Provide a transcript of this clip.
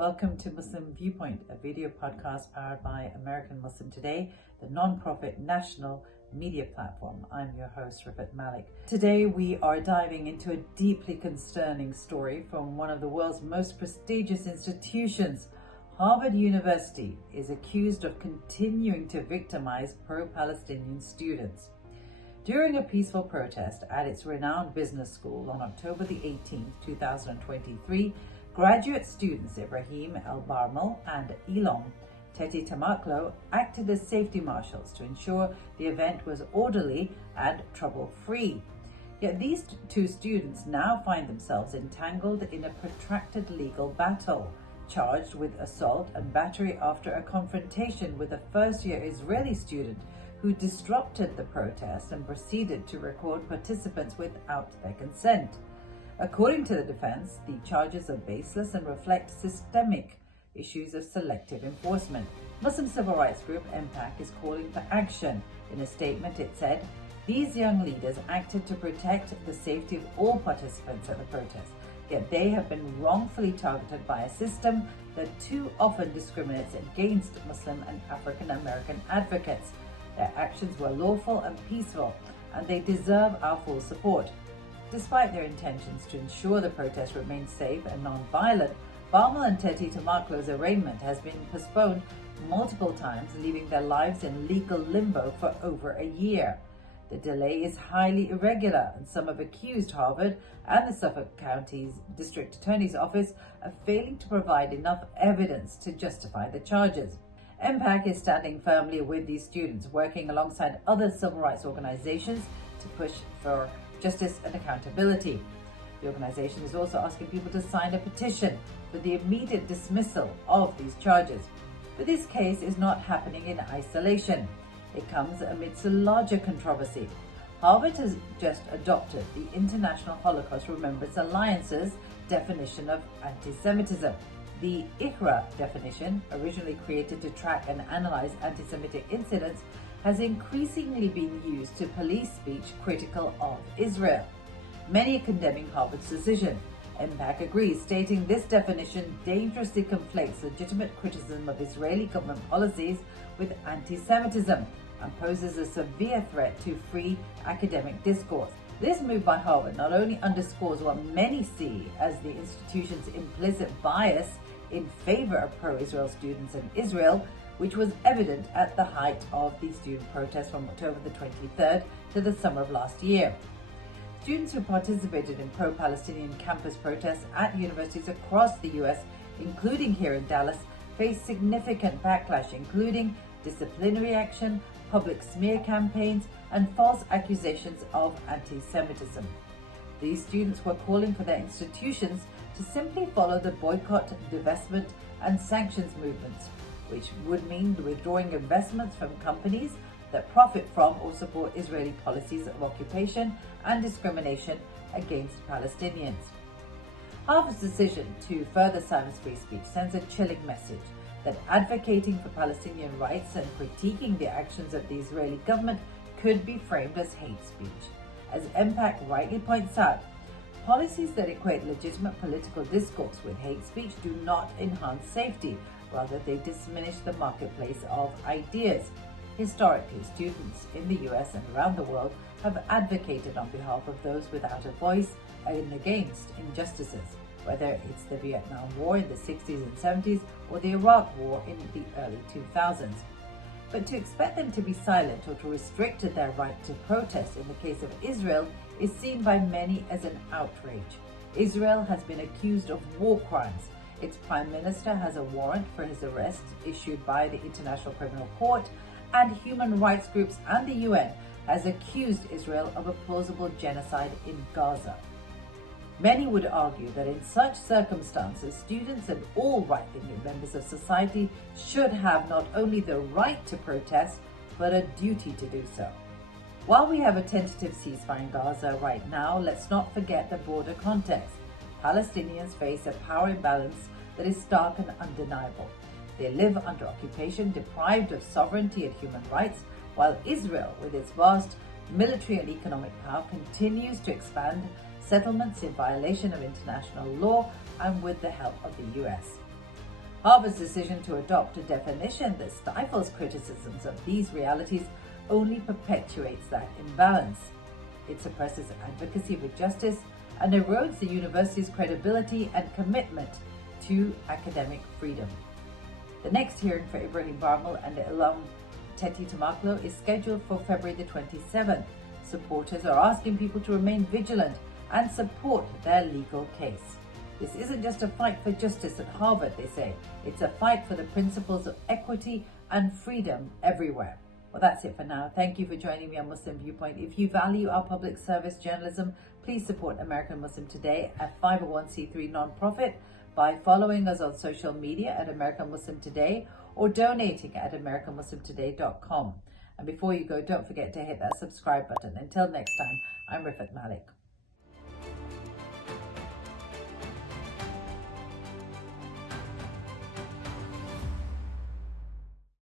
Welcome to Muslim Viewpoint, a video podcast powered by American Muslim Today, the non-profit national media platform. I'm your host, Rifat Malik. Today we are diving into a deeply concerning story from one of the world's most prestigious institutions. Harvard University is accused of continuing to victimize pro-Palestinian students. During a peaceful protest at its renowned business school on October the 18th, 2023, graduate students Ibrahim, Bharmal and Elom, Tettey-Tamaklo, acted as safety marshals to ensure the event was orderly and trouble-free. Yet these two students now find themselves entangled in a protracted legal battle, charged with assault and battery after a confrontation with a first-year Israeli student who disrupted the protest and proceeded to record participants without their consent. According to the defense, the charges are baseless and reflect systemic issues of selective enforcement. Muslim civil rights group MPAC is calling for action. In a statement, it said, "These young leaders acted to protect the safety of all participants at the protest, yet they have been wrongfully targeted by a system that too often discriminates against Muslim and African American advocates. Their actions were lawful and peaceful, and they deserve our full support." Despite their intentions to ensure the protest remains safe and non-violent, Bharmal and Tettey-Tamaklo's arraignment has been postponed multiple times, leaving their lives in legal limbo for over a year. The delay is highly irregular, and some have accused Harvard and the Suffolk County's District Attorney's Office of failing to provide enough evidence to justify the charges. MPAC is standing firmly with these students, working alongside other civil rights organizations to push for justice and accountability. The organization is also asking people to sign a petition for the immediate dismissal of these charges. But this case is not happening in isolation. It comes amidst a larger controversy. Harvard has just adopted the International Holocaust Remembrance Alliance's definition of antisemitism. The IHRA definition, originally created to track and analyze anti-Semitic incidents, has increasingly been used to police speech critical of Israel. Many are condemning Harvard's decision. MPAC agrees, stating this definition dangerously conflates legitimate criticism of Israeli government policies with anti-Semitism and poses a severe threat to free academic discourse. This move by Harvard not only underscores what many see as the institution's implicit bias in favor of pro-Israel students in Israel, which was evident at the height of the student protests from October the 23rd to the summer of last year. Students who participated in pro-Palestinian campus protests at universities across the US, including here in Dallas, faced significant backlash, including disciplinary action, public smear campaigns, and false accusations of anti-Semitism. These students were calling for their institutions to simply follow the Boycott, Divestment, and Sanctions movements, which would mean withdrawing investments from companies that profit from or support Israeli policies of occupation and discrimination against Palestinians. Harvard's decision to further silence free speech sends a chilling message that advocating for Palestinian rights and critiquing the actions of the Israeli government could be framed as hate speech. As MPAC rightly points out, policies that equate legitimate political discourse with hate speech do not enhance safety. Rather, they diminish the marketplace of ideas. Historically, students in the US and around the world have advocated on behalf of those without a voice and against injustices, whether it's the Vietnam War in the 60s and 70s or the Iraq War in the early 2000s. But to expect them to be silent or to restrict their right to protest in the case of Israel is seen by many as an outrage. Israel has been accused of war crimes. Its prime minister has a warrant for his arrest issued by the International Criminal Court, and human rights groups and the UN has accused Israel of a plausible genocide in Gaza. Many would argue that in such circumstances, students and all right-thinking members of society should have not only the right to protest, but a duty to do so. While we have a tentative ceasefire in Gaza right now, let's not forget the broader context. Palestinians face a power imbalance that is stark and undeniable. They live under occupation, deprived of sovereignty and human rights, while Israel, with its vast military and economic power, continues to expand settlements in violation of international law and with the help of the US. Harvard's decision to adopt a definition that stifles criticisms of these realities only perpetuates that imbalance. It suppresses advocacy with justice and erodes the university's credibility and commitment to academic freedom. The next hearing for Ibrahim Bharmal and Elom Tettey-Tamaklo is scheduled for February the 27th. Supporters are asking people to remain vigilant and support their legal case. This isn't just a fight for justice at Harvard, they say. It's a fight for the principles of equity and freedom everywhere. Well, that's it for now. Thank you for joining me on Muslim Viewpoint. If you value our public service journalism, please support American Muslim Today, a 501c3 nonprofit, by following us on social media at American Muslim Today or donating at AmericanMuslimToday.com. And before you go, don't forget to hit that subscribe button. Until next time, I'm Rifat Malik.